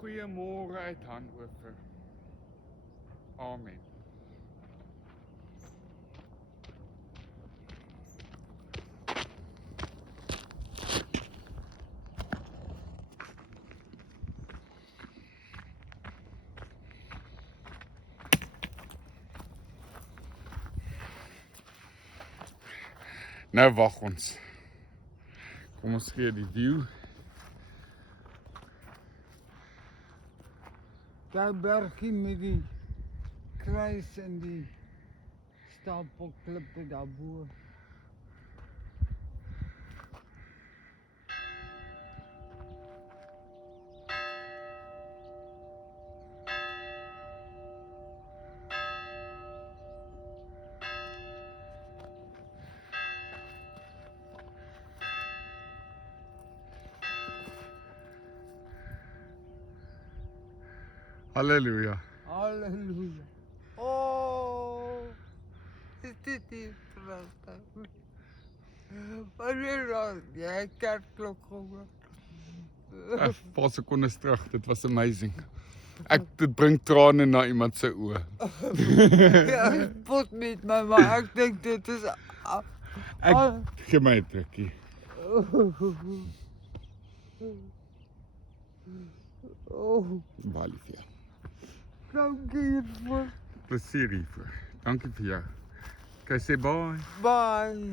Goeiemôre uit Hannover. Amen. Nou wag ons. Kom ons gee die view. Daar bergie met die kruis en die stapel klippe daarbo. Halleluja. Halleluja. Oh, is dit nie pragtig? Wanneer dan jy kerkklok gehoor? 'n paar sekondes terug, dit was amazing. Dit bring trane na iemand se oë. Ja, spot met my, maar ek dink dit is... Gee my 'n drukkie. Oh, Baie lief vir jou. dankie hiervoor. Plesier hiervoor. Dankie vir jou. Okay, sê bye. Bye.